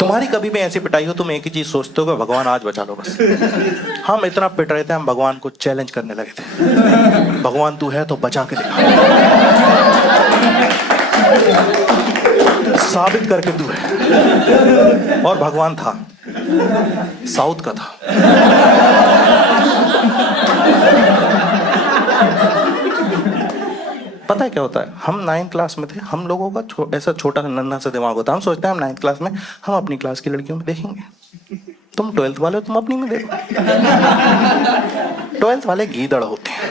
तुम्हारी कभी भी ऐसी पिटाई हो, तुम एक ही चीज सोचते हो कि भगवान आज बचा लो बस। हम इतना पिट रहे थे, हम भगवान को चैलेंज करने लगे थे, भगवान तू है तो बचा के दिखा, साबित करके तू है। और भगवान था, साउथ का था। पता है क्या होता है, हम 9th क्लास में थे, हम लोगों का ऐसा छोटा नन्हा सा दिमाग होता है, हम सोचते हैं हम 9th क्लास में हम अपनी क्लास की लड़कियों में देखेंगे। तुम 12th वाले हो, तुम अपनी में देखो। 12th वाले गीदड़ होते हैं।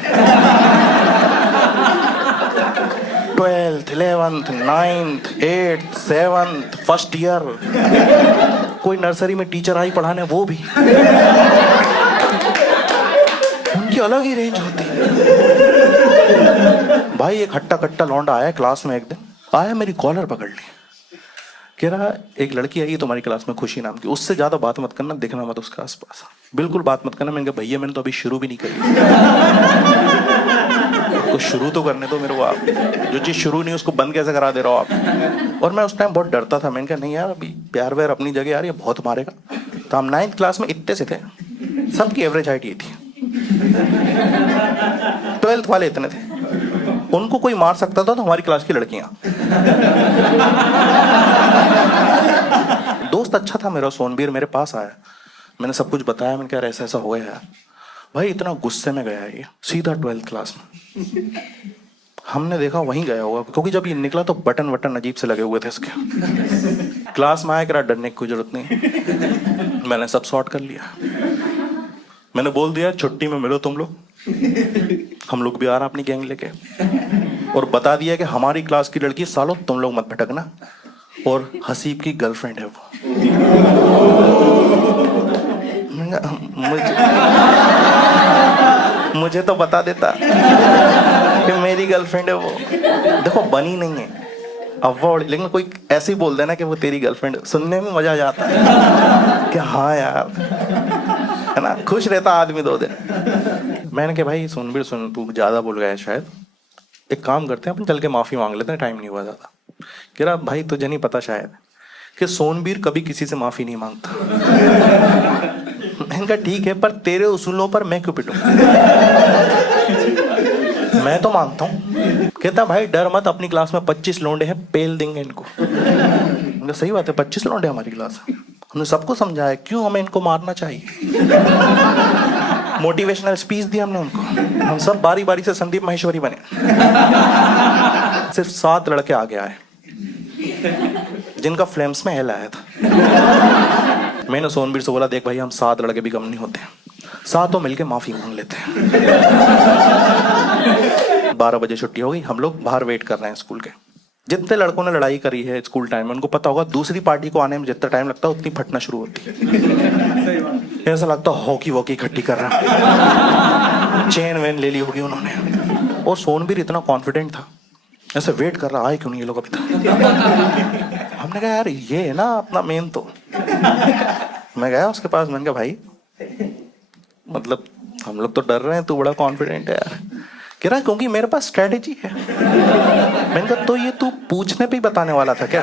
12th, 11th, 9th, 8th, 7th, first year, कोई नर्सरी में टीचर आई पढ़ाने, वो भी उनकी अलग ही रेंज होती है। भाई एक हट्टा कट्टा लौंडा आया क्लास में, एक दिन आया, मेरी कॉलर पकड़ ली, कह रहा एक लड़की आई तुम्हारी क्लास में, खुशी नाम की, उससे ज्यादा बात मत करना, देखना मत उसके आसपास, बिल्कुल बात मत करना। मैंने कहा भैया मैंने तो अभी शुरू भी नहीं करी, कुछ शुरू तो करने दो मेरे को, आप जो चीज शुरू नहीं उसको बंद कैसे करा दे रहे हो आप। और मैं उस टाइम बहुत डरता था, मैंने कहा नहीं यार, अभी प्यार व्यार अपनी जगह यार, ये बहुत मारेगा। तो हम 9th क्लास में इतने से थे, सबकी एवरेज हाइट ये थी। 12th वाले इतने थे, उनको कोई मार सकता था तो हमारी क्लास की लड़कियां। दोस्त अच्छा था मेरा, सोनबीर, मेरे पास आया, मैंने सब कुछ बताया, मैंने कहा ऐसा ऐसा हो गया यार। भाई इतना गुस्से में गया ये, सीधा 12th क्लास में। हमने देखा वहीं गया होगा, क्योंकि जब ये निकला तो बटन वटन अजीब से लगे हुए थे इसके। क्लास में आया, कह रहा डरने की कोई जरूरत नहीं। मैंने सब सॉर्ट कर लिया, मैंने बोल दिया छुट्टी में मिलो तुम लोग, हम लोग भी आ रहे हैं अपनी गैंग लेके, और बता दिया कि हमारी क्लास की लड़की, सालों तुम लोग मत भटकना, और हसीब की गर्लफ्रेंड है वो। मुझे तो बता देता कि मेरी गर्लफ्रेंड है वो। देखो बनी नहीं है अवॉर्ड, लेकिन कोई ऐसे ही बोल देना कि वो तेरी गर्लफ्रेंड, सुनने में मजा आ जाता है कि हाँ यार, है ना, खुश रहता आदमी 2 दिन। मैंने कहा भाई सोनबीर सुन, तू ज्यादा बोल गया है शायद, एक काम करते हैं अपन चल के माफी मांग लेते हैं, टाइम नहीं हुआ ज्यादा। कह रहा भाई तुझे नहीं पता शायद कि सोनबीर कभी किसी से माफी नहीं मांगता। मैंने कहा ठीक है, पर तेरे उसूलों पर मैं क्यों पिटूं? मैं तो मांगता हूँ। कहता भाई डर मत, अपनी क्लास में 25 लौंडे हैं, पेल देंगे इनको। सही बात है, 25 लौंडे हमारी क्लास है, हमने सबको समझाया क्यों हमें इनको मारना चाहिए। मोटिवेशनल स्पीच दी हमने उनको, हम सब बारी बारी से संदीप महेश्वरी बने। सिर्फ 7 लड़के आगे आए जिनका फ्लेम्स में हेल आया था। मैंने सोनबीर से बोला देख भाई हम 7 लड़के भी कम नहीं होते, 7 मिलके माफी मांग लेते हैं। 12 बजे छुट्टी हो गई, हम लोग बाहर वेट कर रहे हैं स्कूल के। जितने लड़कों ने लड़ाई करी है स्कूल टाइम में, उनको पता होगा दूसरी पार्टी को आने में जितना टाइम लगता है उतनी फटना शुरू होती है। ऐसा लगता है हॉकी वॉकी इकट्ठी कर रहा, चेन वेन ले ली होगी उन्होंने। और सोनबीर इतना कॉन्फिडेंट था, ऐसे वेट कर रहा, आए क्यों नहीं ये लोग अभी तक। हमने कहा यार ये है ना अपना मेन। तो मैं गया उसके पास, मैंने कहा भाई मतलब हम लोग तो डर रहे हैं, तू बड़ा कॉन्फिडेंट है यार। कह रहा क्योंकि मेरे पास स्ट्रेटेजी है। मैंने कहा तो ये तू पूछने पे ही बताने वाला था क्या?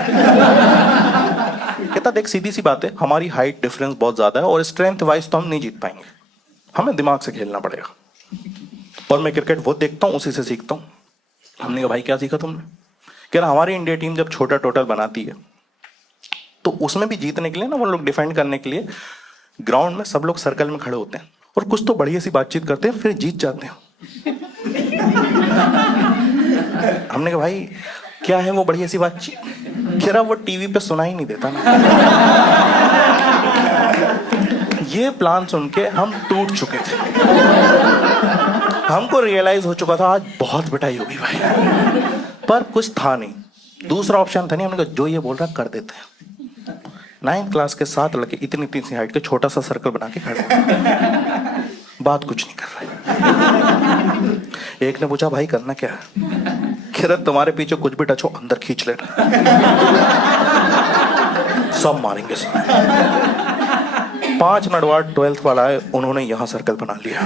कहता देख सीधी सी बात है, हमारी हाइट डिफरेंस बहुत ज्यादा है और स्ट्रेंथ वाइज तो हम नहीं जीत पाएंगे, हमें दिमाग से खेलना पड़ेगा। और मैं क्रिकेट बहुत देखता हूँ, उसी से सीखता हूँ। हमने कहा भाई क्या सीखा तुमने? कह रहा हमारी इंडिया टीम जब छोटा टोटल बनाती है तो उसमें भी जीतने के लिए ना, वो लोग डिफेंड करने के लिए ग्राउंड में सब लोग सर्कल में खड़े होते हैं और कुछ तो बढ़िया सी बातचीत करते हैं, फिर जीत जाते हैं। हमने कहा भाई क्या है वो बढ़िया सी बातचीत? कह रहा वो टीवी पे सुनाई नहीं देता ना। ये प्लान सुन के हम टूट चुके थे, हमको रियलाइज हो चुका था आज बहुत पिटाई होगी भाई, पर कुछ था नहीं, दूसरा ऑप्शन था नहीं। हमने कहा जो ये बोल रहा कर देते हैं। 9th क्लास के 7 लड़के इतनी सी हाइट के छोटा सा सर्कल बना के खड़े, बात कुछ नहीं कर रहे। एक ने पूछा भाई करना क्या है? कह रहा तुम्हारे पीछे कुछ भी टच हो अंदर खींच लेना, सब मारेंगे सब। 5 मिनट बाद 12th वाला आए, उन्होंने यहां सर्कल बना लिया।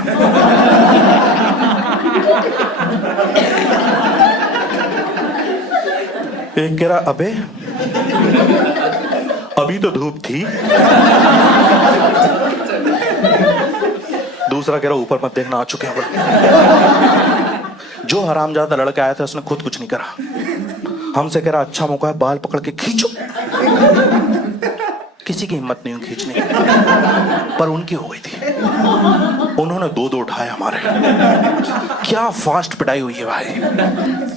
एक कह रहा अबे अभी तो धूप थी। दूसरा कह रहा ऊपर मत देखना, आ चुके हैं बोलो। जो हरामजादा लड़का आया था उसने खुद कुछ नहीं करा, हमसे कह रहा अच्छा मौका है, बाल पकड़ के खींचो। किसी की हिम्मत नहीं हुई खींचने की, पर उनकी हो गई थी। उन्होंने दो दो उठाए हमारे। क्या फास्ट पिटाई हुई है भाई,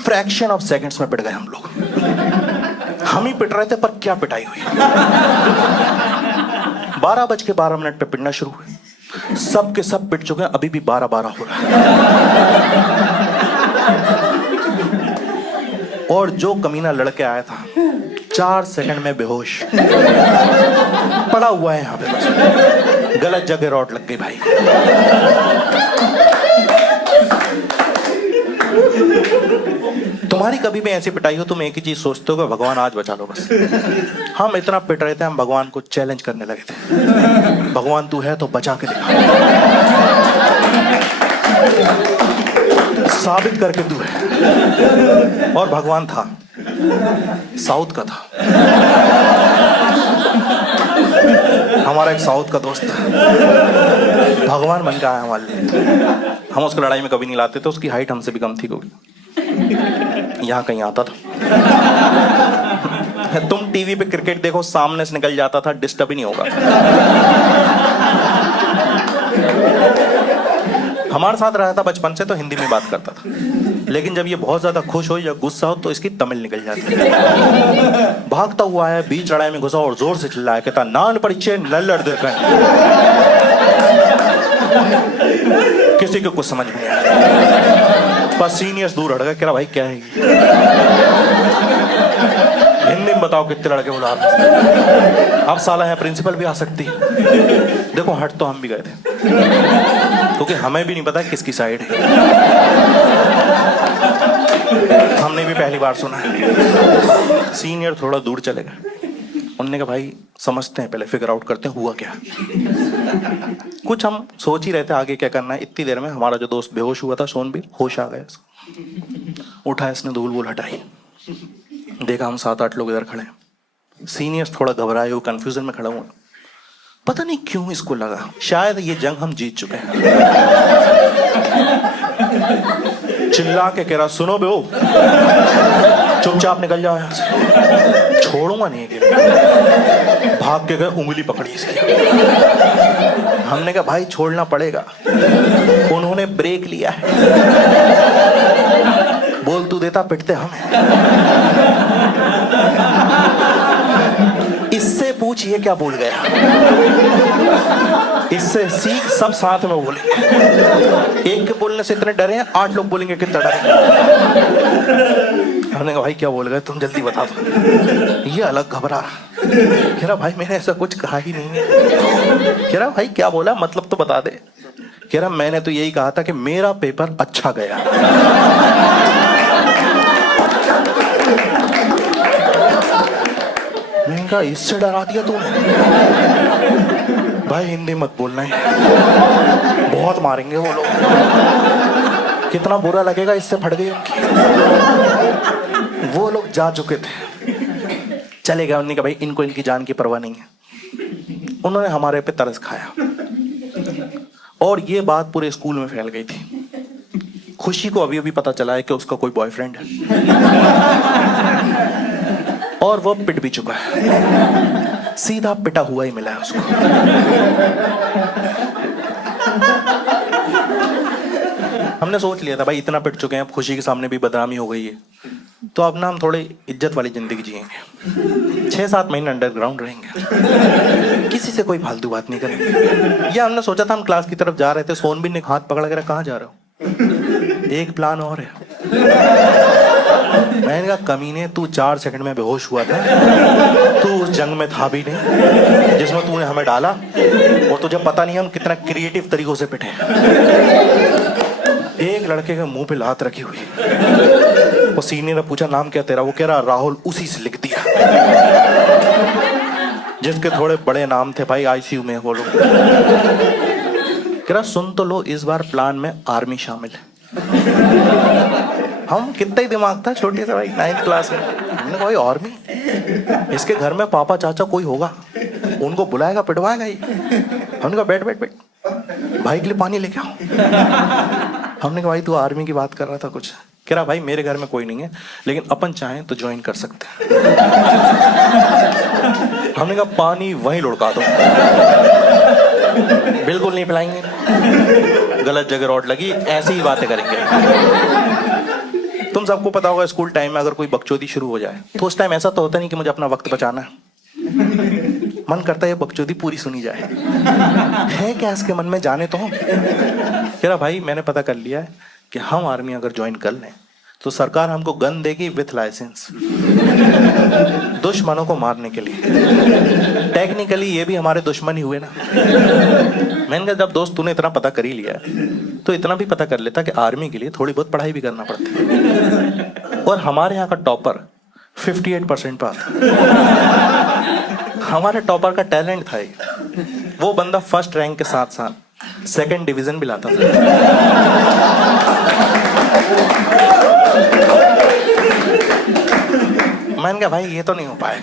फ्रैक्शन ऑफ सेकंड्स में पिट गए हम लोग। हम ही पिट रहे थे पर क्या पिटाई हुई। 12:12 पे पिटना शुरू हुए, सब के सब पिट चुके हैं, अभी भी 12:12 हो रहा है। और जो कमीना लड़के आया था 4 सेकंड में बेहोश पड़ा हुआ है यहां पे, बस गलत जगह रॉड लग गई भाई। तुम्हारी कभी भी ऐसी पिटाई हो, तुम एक ही चीज सोचते हो कि भगवान आज बचा लो बस। हम इतना पिट रहे थे, हम भगवान को चैलेंज करने लगे थे, भगवान तू है तो बचा के दिखा, साबित करके तू है। और भगवान था, साउथ का था, हमारा एक साउथ का दोस्त था, भगवान बन के आया हमारे लिए। हम उसको लड़ाई में कभी नहीं लाते थे, उसकी हाइट हमसे भी कम थी, क्योंकि यहाँ कहीं आता था। तुम टीवी पे क्रिकेट देखो, सामने से निकल जाता था, डिस्टर्ब ही नहीं होगा। हमारे साथ रहा था बचपन से, तो हिंदी में बात करता था, लेकिन जब ये बहुत ज्यादा खुश हो या गुस्सा हो तो इसकी तमिल निकल जाती है। भागता हुआ है, बीच लड़ाई में घुसा और जोर से चिल्लाया, कहता नान परिचय नल्लड़ देकर। किसी को कुछ समझ में नहीं आया, बस सीनियर्स दूर हट गए, कह रहा भाई क्या है हिंदी में बताओ कितने लड़के बुला रहे। अब साला है प्रिंसिपल भी आ सकती है। देखो हट तो हम भी गए थे, क्योंकि हमें भी नहीं पता किसकी साइड है, हमने भी पहली बार सुना है। सीनियर थोड़ा दूर चले गए, उन्होंने कहा भाई समझते हैं, पहले फिगर आउट करते हैं हुआ क्या। कुछ हम सोच ही रहे थे आगे क्या करना है, इतनी देर में हमारा जो दोस्त बेहोश हुआ था सोनबीर, होश आ गया, उठा, इसने धूल वूल हटाई, देखा हम 7-8 लोग इधर खड़े। सीनियर्स थोड़ा घबराए हुए कंफ्यूजन में खड़ा हुआ, पता नहीं क्यों इसको लगा शायद ये जंग हम जीत चुके हैं। चिल्ला के कह रहा सुनो बे, चुपचाप निकल जाओ यहाँ से, छोड़ूंगा नहीं कि। भाग के गए, उंगली पकड़ी इसकी। हमने कहा भाई छोड़ना पड़ेगा, उन्होंने ब्रेक लिया है, बोल तू देता पिटते हम। इससे पूछ ये क्या बोल गया, इससे सीख, सब साथ में बोलेंगे। एक के बोलने से इतने डरे हैं, 8 लोग बोलेंगे कितना डरे। हमने कहा भाई क्या बोल गए, तुम जल्दी बता दो। ये अलग घबरा रहा, कह रहा भाई मैंने ऐसा कुछ कहा ही नहीं है। कह रहा भाई क्या बोला, मतलब तो बता दे। कह रहा मैंने तो यही कहा था कि मेरा पेपर अच्छा गया। मैंने कहा इससे डरा दिया तूने। भाई हिंदी मत बोलना है, बहुत मारेंगे वो लोग, कितना बुरा लगेगा, इससे फट गई उनकी। वो लोग जा चुके थे, चले गए। उन्होंने कहा भाई इनको इनकी जान की परवाह नहीं है। उन्होंने हमारे पे तरस खाया और ये बात पूरे स्कूल में फैल गई थी। खुशी को अभी अभी पता चला है कि उसका कोई बॉयफ्रेंड है और वो पिट भी चुका है, सीधा पिटा हुआ ही मिला है उसको। हमने सोच लिया था भाई इतना पिट चुके हैं, अब खुशी के सामने भी बदनामी हो गई है, तो अब ना हम थोड़ी इज्जत वाली जिंदगी जिएंगे। 6-7 महीने अंडरग्राउंड रहेंगे, किसी से कोई फालतू बात नहीं करेंगे। ये हमने सोचा था, हम क्लास की तरफ जा रहे थे, सोनबीर ने हाथ पकड़ कर कहाँ जा रहे हो, एक प्लान और है। मैंने कहा कमीने तू 4 सेकंड में बेहोश हुआ था, तू उस जंग में था भी नहीं जिसमें तूने हमें डाला, और तुझे पता नहीं हम कितना क्रिएटिव तरीकों से पिटे। एक लड़के के मुंह पे लात रखी हुई, वो सीनियर ने पूछा नाम क्या तेरा, वो कह रहा राहुल, उसी से लिख दिया जिसके थोड़े बड़े नाम थे भाई, आईसीयू में वो लोग। कह रहा सुन तो लो, इस बार प्लान में आर्मी शामिल है। हम कितना ही दिमाग था छोटे से भाई, 9th क्लास में, हमने कहा भाई आर्मी, इसके घर में पापा चाचा कोई होगा, उनको बुलाएगा पिटवाएगा ही। हमने कहा बैठ बैठ बैठ, भाई के लिए पानी लेके आओ। हमने कहा भाई तू आर्मी की बात कर रहा था कुछ। कह रहा भाई मेरे घर में कोई नहीं है, लेकिन अपन चाहें तो ज्वाइन कर सकते हैं। हमने कहा पानी वहीं लुढ़का दो। बिल्कुल नहीं पिलाएंगे, गलत जगह रॉड लगी, ऐसी ही बातें करेंगे। तुम सबको पता होगा स्कूल टाइम में अगर कोई बकचोदी शुरू हो जाए तो उस टाइम ऐसा तो होता नहीं कि मुझे अपना वक्त बचाना है, मन करता है ये बकचोदी पूरी सुनी जाए। है क्या इसके मन में, जाने तो हम। कह रहा भाई मैंने पता कर लिया है कि हम आर्मी अगर ज्वाइन कर लें तो सरकार हमको गन देगी विथ लाइसेंस, दुश्मनों को मारने के लिए। टेक्निकली ये भी हमारे दुश्मन ही हुए ना। मैंने कहा जब दोस्त तूने इतना पता कर ही लिया तो इतना भी पता कर लेता कि आर्मी के लिए थोड़ी बहुत पढ़ाई भी करना पड़ती है। और हमारे यहाँ का टॉपर 58% पे आता। हमारे टॉपर का टैलेंट था ये। वो बंदा फर्स्ट रैंक के साथ साथ सेकंड डिवीजन भी लाता था। मैंने कहा भाई ये तो नहीं हो पाए,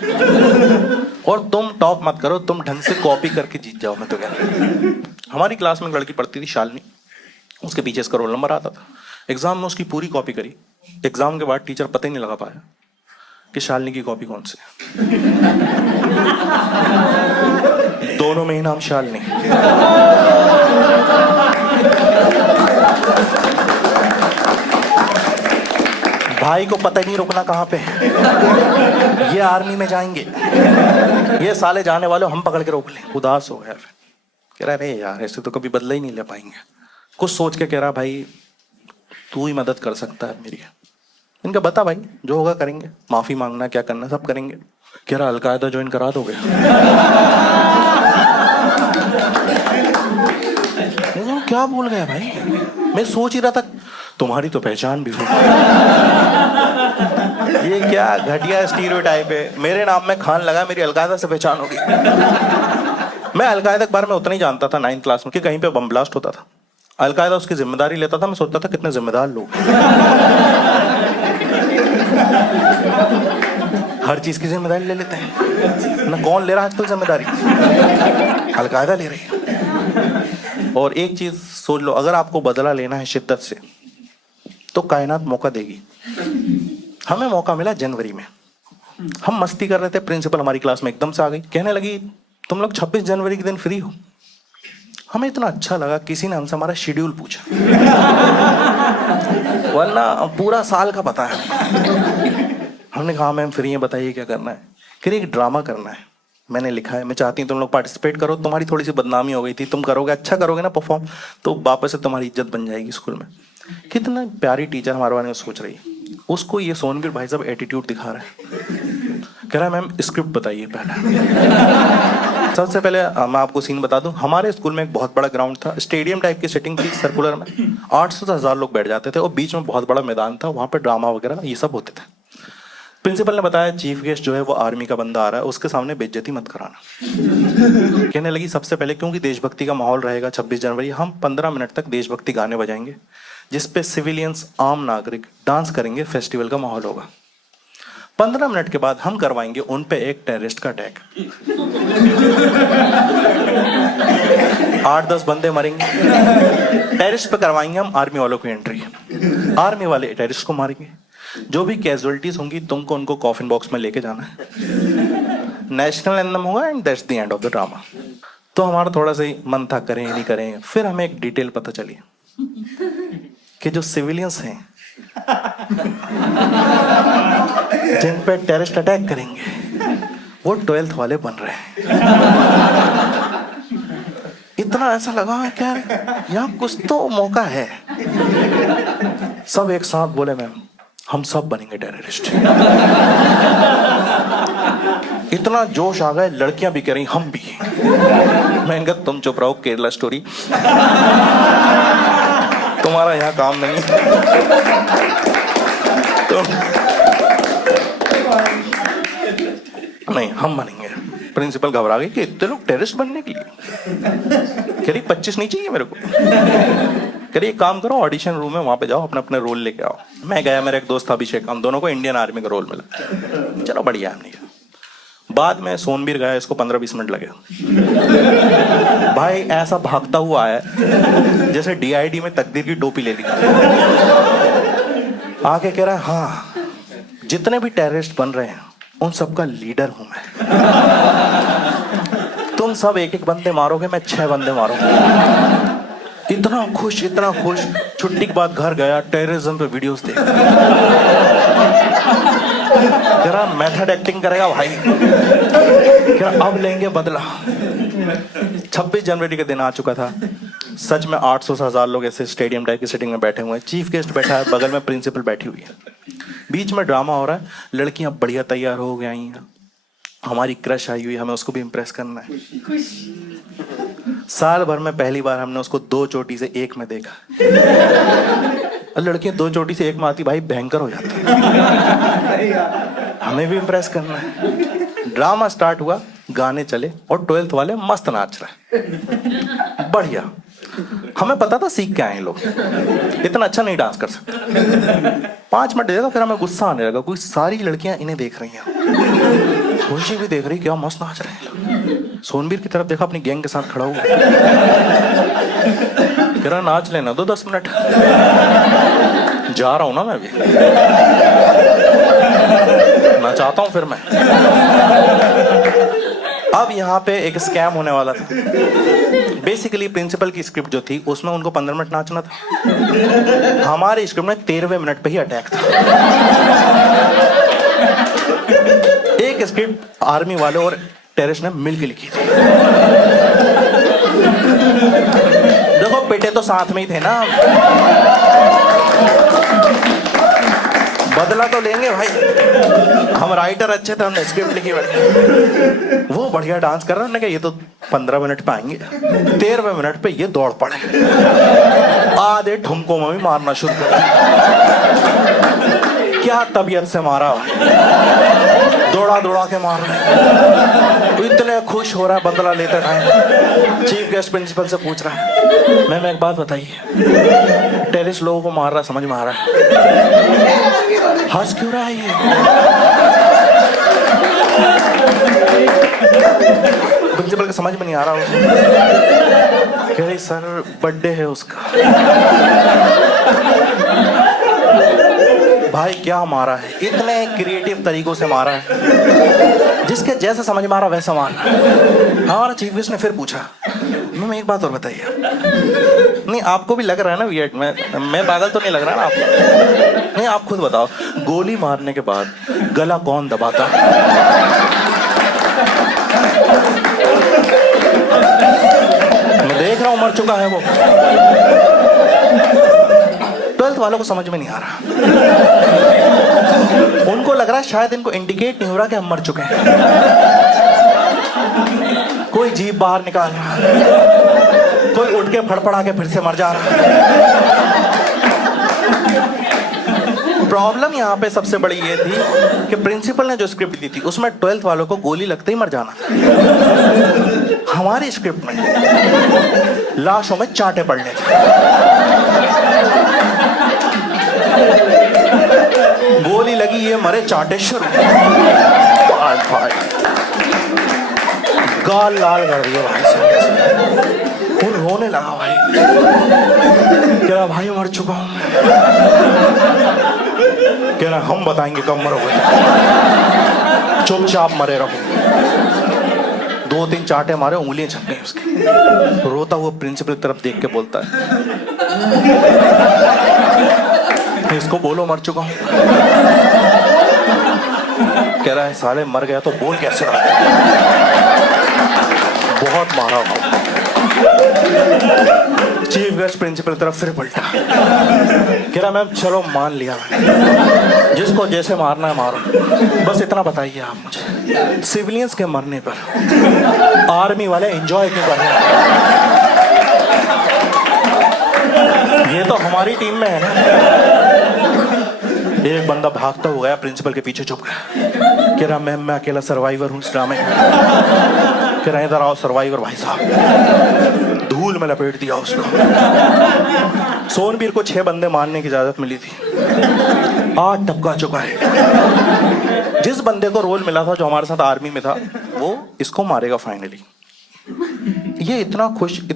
और तुम टॉप मत करो, तुम ढंग से कॉपी करके जीत जाओ। मैं तो कह रहा, हमारी क्लास में एक लड़की पढ़ती थी शालिनी, उसके पीछे इसका रोल नंबर आता था। एग्जाम में उसकी पूरी कॉपी करी, एग्जाम के बाद टीचर पता ही नहीं लगा पाया कि शालिनी की कॉपी कौन सी है। दोनों में ही नाम शालिनी। भाई को पता ही नहीं रुकना कहाँ पे। ये आर्मी में जाएंगे, ये साले जाने वाले हम पकड़ के रोक लें। उदास हो गया, कह रहा अरे यार ऐसे तो कभी बदला ही नहीं ले पाएंगे। कुछ सोच के कह रहा भाई तू ही मदद कर सकता है मेरी। इनका बता भाई जो होगा करेंगे, माफी मांगना क्या करना सब करेंगे। कह रहा अलकायदा ज्वाइन करा दोगे? क्या बोल गया भाई, मैं सोच ही रहा था तुम्हारी तो पहचान भी हो। ये क्या घटिया स्टीरियोटाइप है। मेरे नाम में खान लगा, मेरी अलकायदा से पहचान होगी। मैं अलकायदा के बारे में उतना ही जानता था 9th क्लास में कि कहीं पे बम ब्लास्ट होता था, अलकायदा उसकी जिम्मेदारी लेता था। मैं सोचता था कितने जिम्मेदार लोग, हर चीज की जिम्मेदारी ले लेते हैं ना। कौन ले रहा है आजकल जिम्मेदारी? अलकायदा ले रही है। और एक चीज सोच लो, अगर आपको बदला लेना है शिद्दत से तो कायनात मौका देगी। हमें मौका मिला जनवरी में, हम मस्ती कर रहे थे, प्रिंसिपल हमारी क्लास में एकदम से आ गई, कहने लगी तुम लोग 26 जनवरी के दिन फ्री हो। हमें इतना अच्छा लगा, किसी ने हमसे हमारा शेड्यूल पूछा, वरना पूरा साल का पता है। हमने कहा मैम फ्री है, बताइए क्या करना है। फिर एक ड्रामा करना है, मैंने लिखा है, मैं चाहती हूँ तुम लोग पार्टिसिपेट करो। तुम्हारी थोड़ी सी बदनामी हो गई थी, तुम करोगे, अच्छा करोगे ना परफॉर्म, तो वापस से तुम्हारी इज्जत बन जाएगी स्कूल में। कितना प्यारी टीचर हमारे बारे में सोच रही है। उसको ये सोनवीर भाई साहब एटीट्यूड दिखा रहा है, कह रहा है मैम स्क्रिप्ट बताइए पहले। सबसे पहले मैं आपको सीन बता दूं, हमारे स्कूल में एक बहुत बड़ा ग्राउंड था, स्टेडियम टाइप की सेटिंग थी सर्कुलर में, 800 से 1000 लोग बैठ जाते थे और बीच में बहुत बड़ा मैदान था, वहां पर ड्रामा वगैरह ये सब होते थे। प्रिंसिपल ने बताया चीफ गेस्ट जो है वो आर्मी का बंदा आ रहा है, उसके सामने बेइज्जती मत कराना। कहने लगी सबसे पहले क्योंकि देशभक्ति का माहौल रहेगा 26 जनवरी, हम 15 मिनट तक देशभक्ति गाने बजाएंगे जिसपे सिविलियंस आम नागरिक डांस करेंगे, फेस्टिवल का माहौल होगा। 15 मिनट के बाद हम करवाएंगे उन पे एक टेररिस्ट का अटैक। 8-10 बंदे मरेंगे, टेररिस्ट पे करवाएंगे हम आर्मी वालों की एंट्री, आर्मी वाले टेररिस्ट को मारेंगे, जो भी कैजुअलिटीज होंगी तुमको उनको कॉफिन बॉक्स में लेके जाना है, नेशनल एंथम होगा and that's the end of the drama. तो हमारा थोड़ा सा ही मन था करें नहीं करें, फिर हमें एक डिटेल पता चली कि जो सिविलियंस हैं जिन पे टेररिस्ट अटैक करेंगे वो 12th वाले बन रहे हैं। इतना ऐसा लगा क्या यहाँ कुछ तो मौका है। सब एक साथ बोले मैम हम सब बनेंगे टेररिस्ट। इतना जोश आ गए, लड़कियां भी कह रही हम भी। मैं कहा तुम चुप रहो, केरला स्टोरी तुम्हारा यहाँ काम नहीं। तो नहीं हम बनेंगे। प्रिंसिपल घबरा गई कि इतने लोग टेररिस्ट बनने के लिए। कह रही 25 नहीं चाहिए मेरे को। कह रही एक काम करो, ऑडिशन रूम है वहां पे जाओ, अपने अपने रोल लेके आओ। मैं गया, मेरा एक दोस्त था अभिषेक, हम दोनों को इंडियन आर्मी का रोल मिला। चलो बढ़िया, हमने बाद में सोनबीर गया, इसको 15-20 मिनट लगे। भाई ऐसा भागता हुआ आया जैसे DID में तकदीर की टोपी ले ली। आके कह रहा है, हाँ जितने भी टेररिस्ट बन रहे हैं उन सबका लीडर हूं मैं। तुम सब एक एक बंदे मारोगे, मैं 6 बंदे मारूंगा। इतना खुश, इतना खुश। छुट्टी के बाद घर गया, टेररिज्म पे वीडियोस देख। जरा मेथड एक्टिंग करेगा भाई, क्या अब लेंगे बदला। 26 जनवरी के दिन आ चुका था। सच में 800 से 1000 लोग ऐसे स्टेडियम टाइप की सिटिंग में बैठे हुए हैं। चीफ गेस्ट बैठा है, बगल में प्रिंसिपल बैठी हुई है। बीच में ड्रामा हो रहा है, लड़कियां बढ़िया तैयार हो गई हैं, हमारी क्रश आई हुई, हमें उसको भी इम्प्रेस करना है। साल भर में पहली बार हमने उसको 2 चोटी से 1 में देखा। लड़कियां 2 चोटी से 1 में आती भाई भयंकर हो जाती है। हमें भी इम्प्रेस करना है। ड्रामा स्टार्ट हुआ, गाने चले और 12th वाले मस्त नाच रहे, बढ़िया। हमें पता था सीख के आए हैं लोग, इतना अच्छा नहीं डांस कर सकते। 5 मिनट देखा, फिर हमें गुस्सा आने लगा, कोई सारी लड़कियां इन्हें देख रही हैं। खुशी भी देख रही, क्या मस्त नाच रहे हैं। सोनबीर की तरफ देखा, अपनी गैंग के साथ खड़ा हुआ, कह रहा नाच लेना दो 10 मिनट, जा रहा हूं ना मैं भी, नचाता हूं फिर मैं। अब यहाँ पे एक स्कैम होने वाला था। बेसिकली प्रिंसिपल की स्क्रिप्ट जो थी उसमें उनको 15 मिनट नाचना था। हमारी स्क्रिप्ट में 13वें मिनट पे ही अटैक था। एक स्क्रिप्ट आर्मी वाले और टेररिस्ट ने मिलकर लिखी थी। देखो पेटे तो साथ में ही थे ना, बदला तो लेंगे भाई। हम राइटर अच्छे थे, हमने स्क्रिप्ट लिखी बढ़िया। वो बढ़िया डांस कर रहा है, ये तो 15 मिनट पे आएंगे। 13वें मिनट पे ये दौड़ पड़े, आधे ठुमकों में भी मारना शुरू कर दिया। क्या तबीयत से मारा, दौड़ा दौड़ा के मार रहे। इतने खुश हो रहा है बदला लेते टाइम। चीफ गेस्ट प्रिंसिपल से पूछ रहा है, मैम एक बात बताइए, टेररिस्ट लोगों को मार रहा, समझ में आ रहा है, हंस क्यों रहा है ये? प्रिंसिपल के समझ में नहीं आ रहा उसको। कह रही सर बर्थडे है उसका। भाई क्या मारा है, इतने क्रिएटिव तरीकों से मारा है, जिसके जैसे समझ में आ रहा वैसा मारना। हमारा चीफ गेस्ट ने फिर पूछा, मैम एक बात और बताइए, नहीं आपको भी लग रहा है ना वियर्ड, मैं पागल तो नहीं लग रहा ना आपको? नहीं आप खुद बताओ, गोली मारने के बाद गला कौन दबाता? मैं देख रहा हूं मर चुका है वो। 12th वालों को समझ में नहीं आ रहा, उनको लग रहा है शायद इनको इंडिकेट नहीं हो रहा कि हम मर चुके हैं। कोई जीभ बाहर निकाल रहा है, कोई उठ के फड़फड़ा के फिर से मर जा रहा है। प्रॉब्लम यहाँ पे सबसे बड़ी ये थी कि प्रिंसिपल ने जो स्क्रिप्ट दी थी उसमें 12th वालों को गोली लगते ही मर जाना था। हमारी स्क्रिप्ट में लाशों में चांटे पड़ने थे। गोली लगी ये मरे, चांटे शुरू। गाल लाल कर दिया भाई साहब, और रोने लगा भाई। कह रहा भाई मर चुका हूं मैं। कह रहा हम बताएंगे कब मरोगे, चुपचाप मरे रहो। 2-3 चांटे मारे, उंगलियां छप गई उसकी। रोता हुआ प्रिंसिपल की तरफ देख के बोलता है, इसको बोलो मर चुका हूं। कह रहा है साले मर गया तो बोल कैसे रहा, बहुत मारा हो। चीफ गेस्ट प्रिंसिपल तरफ फिर पलटा, कह रहा मैम चलो मान लिया मैंने, जिसको जैसे मारना है मारो, बस इतना बताइए आप मुझे, सिविलियंस के मरने पर आर्मी वाले एंजॉय क्यों कर रहे हैं? ये तो हमारी टीम में है ना। एक बंदा भागता हुआ गया, प्रिंसिपल के पीछे छुप गया, कह रहा मैम मैं अकेला सर्वाइवर हूँ इस ड्रामे में। कह रहे इधर आओ सर्वाइवर भाई साहब, धूल में लपेट दिया उसको। सोनबीर को 6 बंदे मारने की इजाजत मिली थी, 8 टपका चुका है। जिस बंदे को रोल मिला था जो हमारे साथ आर्मी में था, वो इसको मारेगा फाइनली। ये इतना खुश कि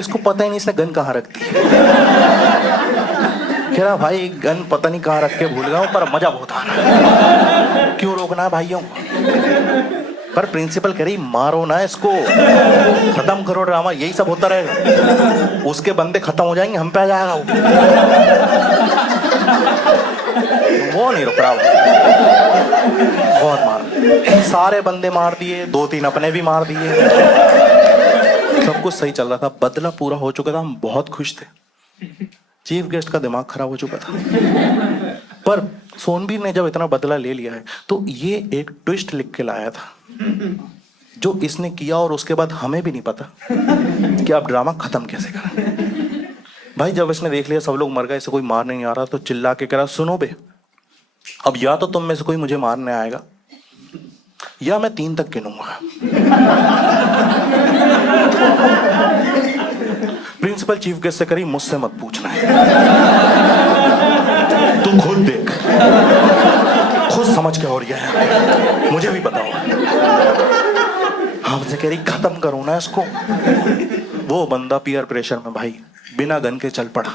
इसको पता ही नहीं इसने गन कहाँ रख दी। कह रहा भाई गन पता नहीं कहाँ रख के भूल गया हूं, पर मजा बहुत आ रहा है। क्यों रोकना है भाइयों को? पर प्रिंसिपल कह रही मारो ना इसको, खत्म करो ड्रामा, यही सब होता रहेगा। उसके बंदे खत्म हो जाएंगे, हम पे आ जाएगा वो नहीं रुक रहा। बहुत मार, सारे बंदे मार दिए, 2-3 अपने भी मार दिए, सब कुछ सही चल रहा था। बदला पूरा हो चुका था, हम बहुत खुश थे। चीफ गेस्ट का दिमाग खराब हो चुका था। पर सोनबीर ने जब इतना बदला ले लिया है तो ये एक ट्विस्ट लिख के लाया था जो इसने किया, और उसके बाद हमें भी नहीं पता कि अब ड्रामा खत्म कैसे करें। भाई जब इसने देख लिया सब लोग मर गए, इसे कोई मारने नहीं आ रहा, तो चिल्ला के कह रहा सुनो बे, अब या तो तुम में से कोई मुझे मारने आएगा या मैं 3 तक गिनूंगा। प्रिंसिपल चीफ गेस्ट से करी मुझसे मत पूछना है, तू खुद देख, खुद समझ के हो रही है, मुझे भी बताओ। हमसे कह रही खत्म करो ना इसको। वो बंदा पीयर प्रेशर में भाई बिना गन के चल पड़ा।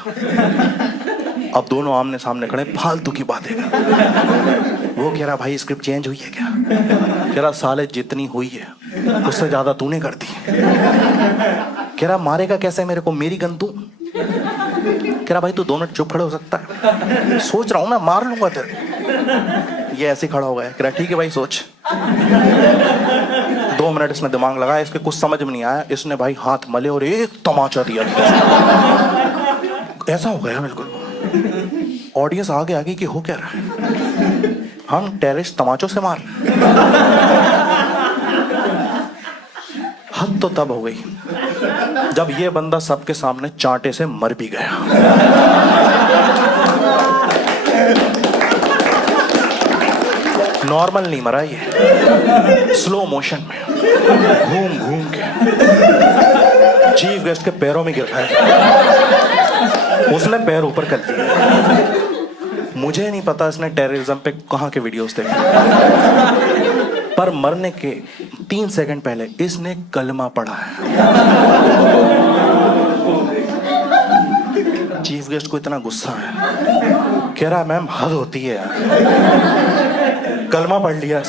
अब दोनों आमने सामने खड़े, फालतू की बातें कर। वो कह रहा भाई स्क्रिप्ट चेंज हुई है क्या? कह रहा साले जितनी हुई है उससे ज्यादा तूने कर दी। कह रहा मारेगा कैसे मेरे को, मेरी गन तू? कह रहा भाई तू 2 मिनट चुप खड़े हो सकता है? सोच रहा हूं ना, मार लूंगा तेरे। ये ऐसे खड़ा हो गया। कह रहा ठीक है भाई सोच। 2 मिनट इसने दिमाग लगाया, इसके कुछ समझ में नहीं आया। इसने भाई हाथ मले और एक तमाचा दिया। ऐसा हो गया बिल्कुल। ऑडियंस आगे आ गई कि हो क्या रहा है, हम टेररिस्ट तमाचों से मार। हद तो तब हो गई जब ये बंदा सबके सामने चांटे से मर भी गया। नॉर्मल नहीं मरा ये, स्लो मोशन में घूम घूम के चीफ गेस्ट के पैरों में गिर गया। उसने पैर ऊपर कर दिए। मुझे नहीं पता इसने टेररिज्म पे कहां के वीडियोस देखे, पर मरने के 3 सेकंड पहले इसने कलमा पढ़ा है। चीफ गेस्ट को इतना गुस्सा है, कह रहा मैम हद होती है यार, कलमा पढ़ लिया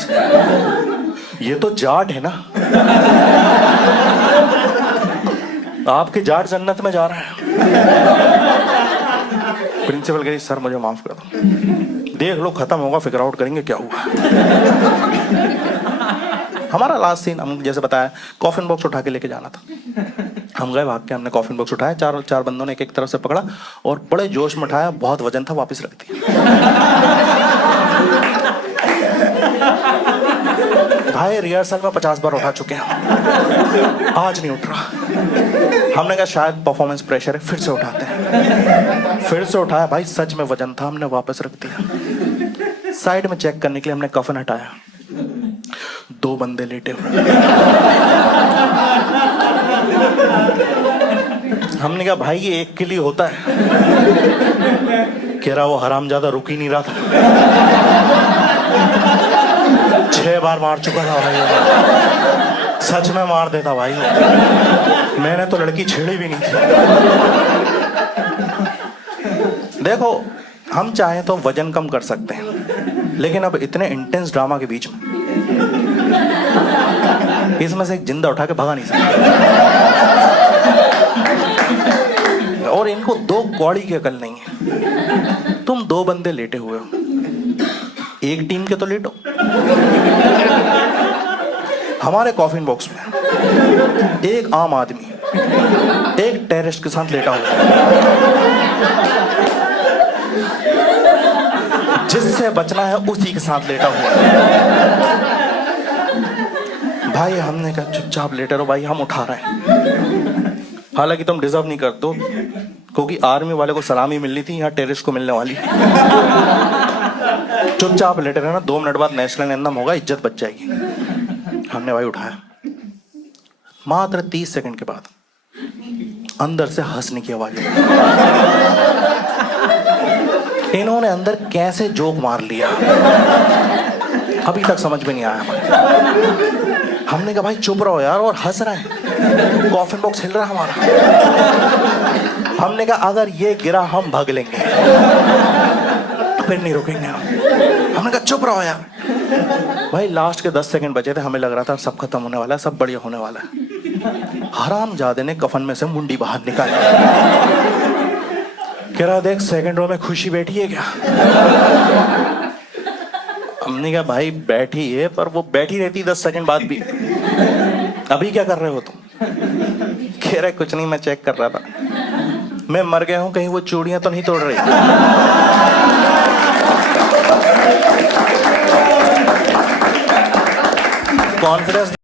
ये तो जाट है ना, आपके जाट जन्नत में जा रहा है। प्रिंसिपल कही सर मुझे माफ कर दो, देख लो खत्म होगा फिगर आउट करेंगे क्या हुआ। हमारा लास्ट सीन हम जैसे बताया, कॉफिन बॉक्स उठा के लेके जाना था। हम गए भाग के, हमने कॉफिन बॉक्स उठाया, चार बंदों ने एक तरफ से पकड़ा और बड़े जोश में उठाया, बहुत वजन था, वापस रख दिया। भाई रिहर्सल में 50 बार उठा चुके हैं, आज नहीं उठ रहा। हमने कहा शायद परफॉर्मेंस प्रेशर है, फिर से उठाते हैं। फिर से उठाया, भाई सच में वजन था, हमने वापस रख दिया। साइड में चेक करने के लिए हमने कफन हटाया, 2 बंदे लेटे हुए। हमने कहा भाई ये एक के लिए होता है। कह रहा वो हरामजादा रुक ही नहीं रहा था, 6 बार मार चुका था भाई, सच में मार देता भाई, मैंने तो लड़की छेड़ी भी नहीं थी। देखो हम चाहें तो वजन कम कर सकते हैं, लेकिन अब इतने इंटेंस ड्रामा के बीच में इसमें से एक जिंदा उठा के भगा नहीं सकते। और इनको 2 कौड़ी की अकल नहीं है। तुम 2 बंदे लेटे हुए हो, एक टीम के तो लेटो। हमारे कॉफिन बॉक्स में एक आम आदमी एक टेररिस्ट के साथ लेटा हुआ, जिससे बचना है उसी के साथ लेटा हुआ। भाई हमने कहा चुपचाप लेटे रहो भाई, हम उठा रहे हैं। हालांकि तुम डिजर्व नहीं करते, क्योंकि आर्मी वाले को सलामी मिलनी थी, यहाँ टेररिस्ट को मिलने वाली। चुपचाप लेटे रहना, 2 मिनट बाद नेशनल एंथम होगा, इज्जत बच जाएगी। हमने हमने भाई उठाया, मात्र 30 सेकंड के बाद अंदर से हंसने की आवाज आई। इन्होंने अंदर कैसे जोक मार लिया अभी तक समझ में नहीं आया हमें। हमने कहा भाई चुप रहो यार, और हंस रहे हैं, कॉफिन बॉक्स हिल रहा है हमारा। हमने कहा अगर ये गिरा हम भाग लेंगे, फिर नहीं रुकेंगे हम। हमने कहा चुप रहो यार। भाई लास्ट के 10 सेकंड बचे थे, हमें लग रहा था सब खत्म होने वाला है, सब बढ़िया होने वाला है। हरामजादे ने कफन में से मुंडी बाहर निकाली, कह रहा देख सेकंड रो में खुशी बैठी है क्या? हमने कहा भाई बैठी है, पर वो बैठी रहती 10 सेकंड बाद भी। अभी क्या कर रहे हो तुम? कह रहे कुछ नहीं, मैं चेक कर रहा था, मैं मर गया हूं, कहीं वो चूड़ियां तो नहीं तोड़ रही। कॉन्फिडेंस